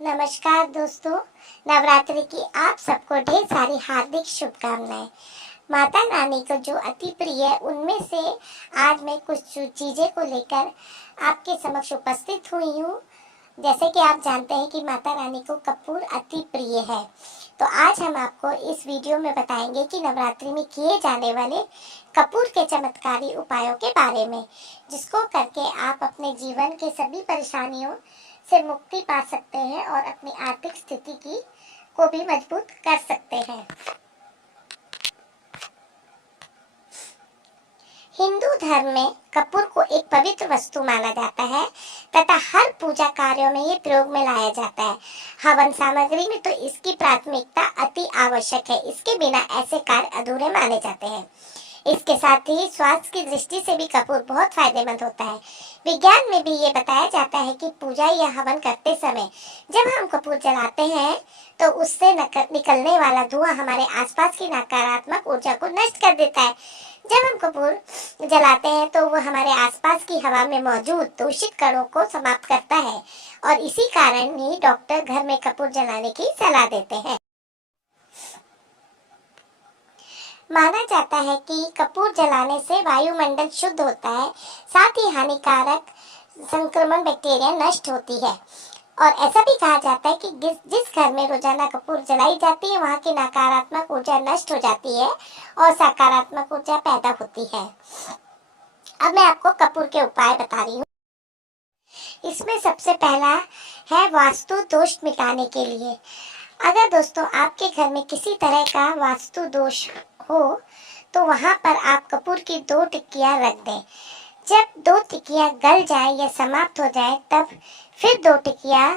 नमस्कार दोस्तों, नवरात्रि की आप सबको ढेर सारी हार्दिक शुभकामनाएं। माता रानी को जो अति प्रिय है उनमें से आज मैं कुछ चीज़ें को लेकर आपके समक्ष उपस्थित हुई हूँ। जैसे कि आप जानते हैं कि माता रानी को कपूर अति प्रिय है, तो आज हम आपको इस वीडियो में बताएंगे कि नवरात्रि में किए जाने वाले कपूर के चमत्कारी उपायों के बारे में, जिसको करके आप अपने जीवन के सभी परेशानियों से मुक्ति पा सकते हैं और अपनी आर्थिक स्थिति को भी मजबूत कर सकते हैं। हिंदू धर्म में कपूर को एक पवित्र वस्तु माना जाता है तथा हर पूजा कार्यों में ये प्रयोग में लाया जाता है। हवन सामग्री में तो इसकी प्राथमिकता अति आवश्यक है, इसके बिना ऐसे कार्य अधूरे माने जाते हैं। इसके साथ ही स्वास्थ्य की दृष्टि से भी कपूर बहुत फायदेमंद होता है। विज्ञान में भी ये बताया जाता है कि पूजा या हवन करते समय जब हम कपूर जलाते हैं तो उससे निकलने वाला धुआं हमारे आसपास की नकारात्मक ऊर्जा को नष्ट कर देता है। जब हम कपूर जलाते हैं तो वो हमारे आसपास की हवा में मौजूद दूषित कणों को समाप्त करता है और इसी कारण ही डॉक्टर घर में कपूर जलाने की सलाह देते हैं। माना जाता है कि कपूर जलाने से वायुमंडल शुद्ध होता है, साथ ही हानिकारक संक्रमण बैक्टीरिया नष्ट होती है। और ऐसा भी कहा जाता है कि जिस घर में रोजाना कपूर जलाई जाती है वहाँ की नकारात्मक ऊर्जा नष्ट हो जाती है और सकारात्मक ऊर्जा पैदा होती है। अब मैं आपको कपूर के उपाय बता रही हूँ। इसमें सबसे पहला है वास्तु दोष मिटाने के लिए। अगर दोस्तों आपके घर में किसी तरह का वास्तु दोष हो तो वहां पर आप कपूर की 2 टिक्कियां रख दें। जब 2 टिक्कियां गल जाए या समाप्त हो जाए तब फिर 2 टिक्कियां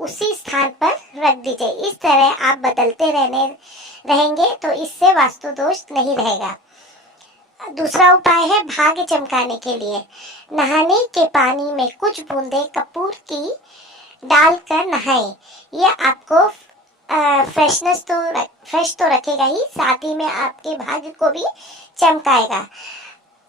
उसी स्थान पर रख दीजिए। इस तरह आप बदलते रहेंगे तो इससे वास्तु दोष नहीं रहेगा। दूसरा उपाय है भाग्य चमकाने के लिए। नहाने के पानी में कुछ बूंदे कपूर की डालकर नहाएं। यह आपको फ्रेश तो रखेगा ही, साथ ही में आपके भाग्य को भी चमकाएगा।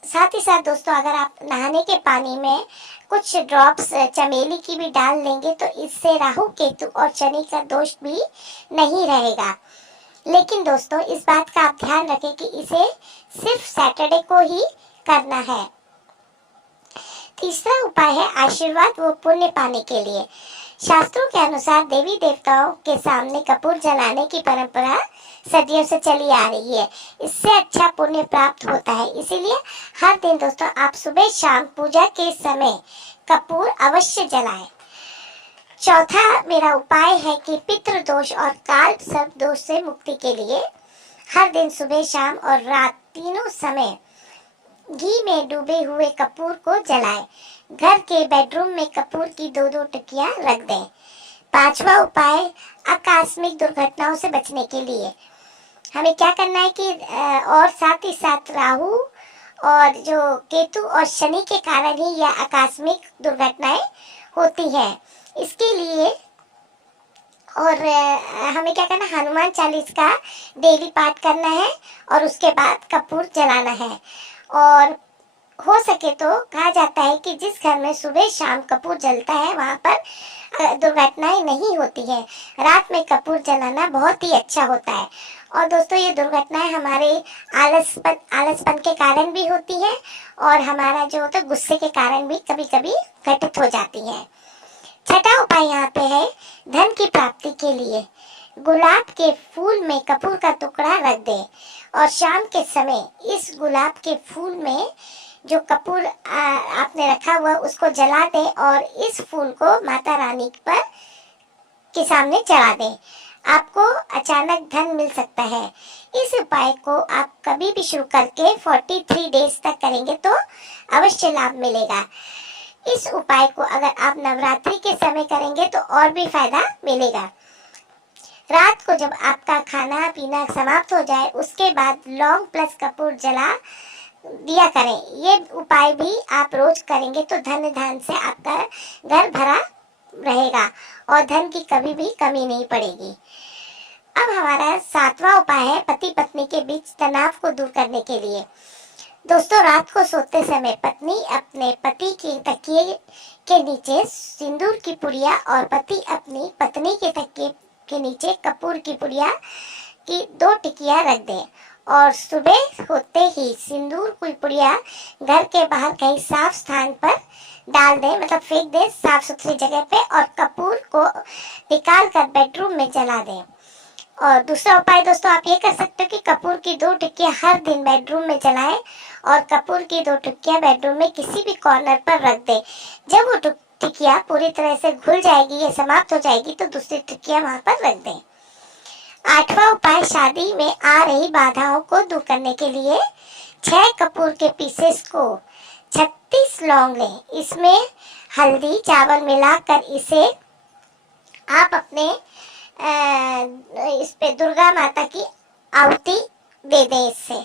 साथ ही साथ दोस्तों अगर आप नहाने के पानी में कुछ ड्रॉप्स चमेली की भी डाल लेंगे तो इससे राहु केतु और शनि का दोष भी नहीं रहेगा। लेकिन दोस्तों इस बात का आप ध्यान रखें कि इसे सिर्फ सैटरडे को ही करना है। तीसरा उपाय है आशीर्वाद व पुण्य पाने के लिए। शास्त्रों के अनुसार देवी देवताओं के सामने कपूर जलाने की परंपरा सदियों से चली आ रही है। इससे अच्छा पुण्य प्राप्त होता है, इसीलिए हर दिन दोस्तों आप सुबह शाम पूजा के समय कपूर अवश्य जलाएं। चौथा मेरा उपाय है कि पितृ दोष और काल सर्प दोष से मुक्ति के लिए हर दिन सुबह शाम और रात तीनों समय घी में डूबे हुए कपूर को जलाएं। घर के बेडरूम में कपूर की 2-2 टिक्कियां रख दें। पांचवा उपाय आकस्मिक दुर्घटनाओं से बचने के लिए हमें क्या करना है कि और साथ ही साथ राहु और जो केतु और शनि के कारण ही यह आकस्मिक दुर्घटनाएं होती हैं। इसके लिए और हमें क्या करना, हनुमान चालीस का डेली पाठ करना है और उसके बाद कपूर जलाना है। और हो सके तो कहा जाता है कि जिस घर में सुबह शाम कपूर जलता है वहाँ पर दुर्घटनाएं नहीं होती है। रात में कपूर जलाना बहुत ही अच्छा होता है। और दोस्तों ये दुर्घटनाएं हमारे आलसपन के कारण भी होती है और हमारा जो होता है गुस्से के कारण भी कभी कभी घटित हो जाती है। छठा उपाय यहाँ पे है धन की प्राप्ति के लिए। गुलाब के फूल में कपूर का टुकड़ा रख दें और शाम के समय इस गुलाब के फूल में जो कपूर आपने रखा हुआ उसको जला दें और इस फूल को माता रानी पर के सामने चढ़ा दें। आपको अचानक धन मिल सकता है। इस उपाय को आप कभी भी शुरू करके 43 डेज तक करेंगे तो अवश्य लाभ मिलेगा। इस उपाय को अगर आप नवरात्रि के समय करेंगे तो और भी फायदा मिलेगा। रात को जब आपका खाना पीना समाप्त हो जाए उसके बाद लौंग प्लस कपूर जला दिया करें। ये उपाय भी आप रोज करेंगे तो धन धान से आपका घर भरा रहेगा और धन की कभी भी कमी नहीं पड़ेगी। अब हमारा 7वां उपाय है पति पत्नी के बीच तनाव को दूर करने के लिए। दोस्तों, रात को सोते समय पत्नी अपने पति के तकिए के नीचे सिंदूर की पुड़िया और पति अपनी पत्नी के तकिए के नीचे कपूर की पुड़िया की 2 टिकिया रख दें और सुबह होते ही सिंदूर की पुड़िया घर के बाहर कहीं साफ स्थान पर डाल दें, मतलब फेंक दें साफ सुथरी जगह पे, और कपूर को निकाल कर बेडरूम में जला दें। और दूसरा उपाय दोस्तों आप ये कर सकते हो कि कपूर की 2 टिक्कियां हर दिन बेडरूम में जलाएं और कपूर की 2 टिक्कियां बेडरूम में किसी भी कॉर्नर पर रख दें। जब वो टिक्कियां पूरी तरह से घुल जाएगी या समाप्त हो जाएगी तो दूसरी टिक्कियां वहां पर रख दें। 8वां उपाय शादी में आ रही बाधाओं को दूर करने के लिए 6 कपूर के पीसेस को 36 लौंग लें। इसमें हल्दी चावल मिलाकर इसे आप अपने इस पे दुर्गा माता की आहुति दे दें। इससे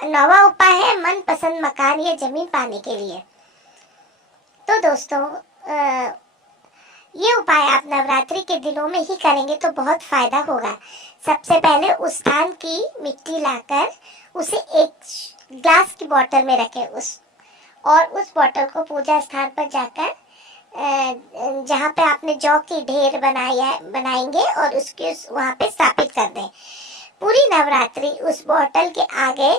9वां उपाय है मनपसंद मकान या जमीन पाने के लिए। तो दोस्तों ये उपाय आप नवरात्रि के दिनों में ही करेंगे तो बहुत फायदा होगा। सबसे पहले उस स्थान की मिट्टी लाकर उसे एक ग्लास की बोतल में रखें और उस बोतल को पूजा स्थान पर जाकर जहाँ पे आपने जौ की ढेर बनाएंगे और उसके वहाँ पे स्थापित कर दें। पूरी नवरात्रि उस बोतल के आगे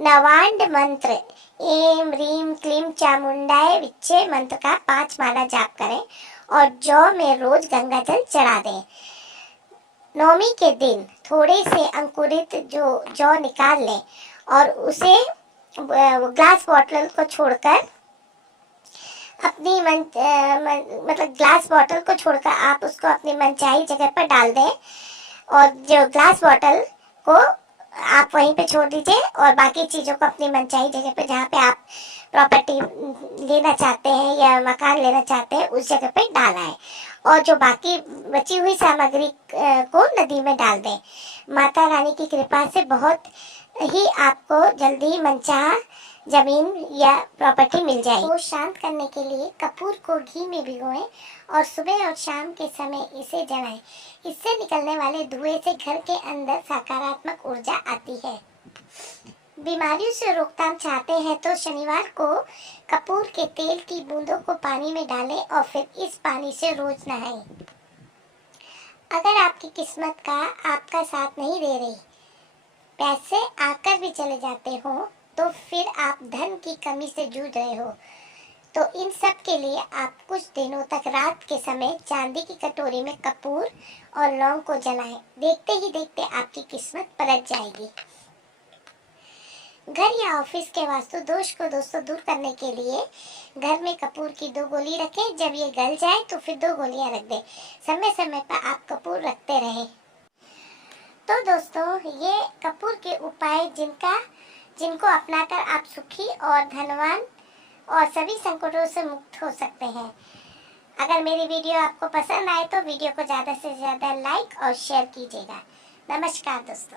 नवांड मंत्र एम रीम क्लीम चामुंडाय विच्चे मंत्र का 5 माला जाप करें और जौ में रोज गंगा जल चढ़ा दें। नवमी के दिन थोड़े से अंकुरित जो जौ निकाल लें और उसे ग्लास बॉटल को छोड़कर अपनी मतलब ग्लास बॉटल को छोड़कर आप उसको अपनी मनचाही जगह पर डाल दें और जो ग्लास बॉटल को आप वहीं पे छोड़ दीजिए और बाकी चीज़ों को अपनी मनचाही जगह पे जहाँ पे आप प्रॉपर्टी लेना चाहते हैं या मकान लेना चाहते हैं उस जगह पे डालना है और जो बाकी बची हुई सामग्री को नदी में डाल दें। माता रानी की कृपा से बहुत ही आपको जल्दी मनचाहा जमीन या प्रॉपर्टी मिल जाएगी। को शांत करने के लिए कपूर को घी में भिगोएं और सुबह और शाम के समय इसे जलाएं। इससे निकलने वाले धुएं से घर के अंदर सकारात्मक ऊर्जा आती है। बीमारियों से रोकथाम चाहते हैं तो शनिवार को कपूर के तेल की बूंदों को पानी में डालें और फिर इस पानी से रोज नहाएं। अगर आपकी किस्मत का आपका साथ नहीं दे रही, पैसे आकर भी चले जाते हो तो फिर आप धन की कमी से जूझ रहे हो, तो इन सब के लिए आप कुछ दिनों तक रात के समय चांदी की कटोरी में कपूर और लौंग को जलाएं। देखते ही देखते आपकी किस्मत पलट जाएगी। घर या ऑफिस के वास्तु दोष को दोस्तों दूर करने के लिए घर में कपूर की 2 गोली रखें। जब ये गल जाए तो फिर 2 गोलियां रख दें। समय समय पर आप कपूर रखते रहें। तो दोस्तों ये कपूर के उपाय जिनको अपनाकर आप सुखी और धनवान और सभी संकटों से मुक्त हो सकते हैं। अगर मेरी वीडियो आपको पसंद आए तो वीडियो को ज़्यादा से ज़्यादा लाइक और शेयर कीजिएगा। नमस्कार दोस्तों।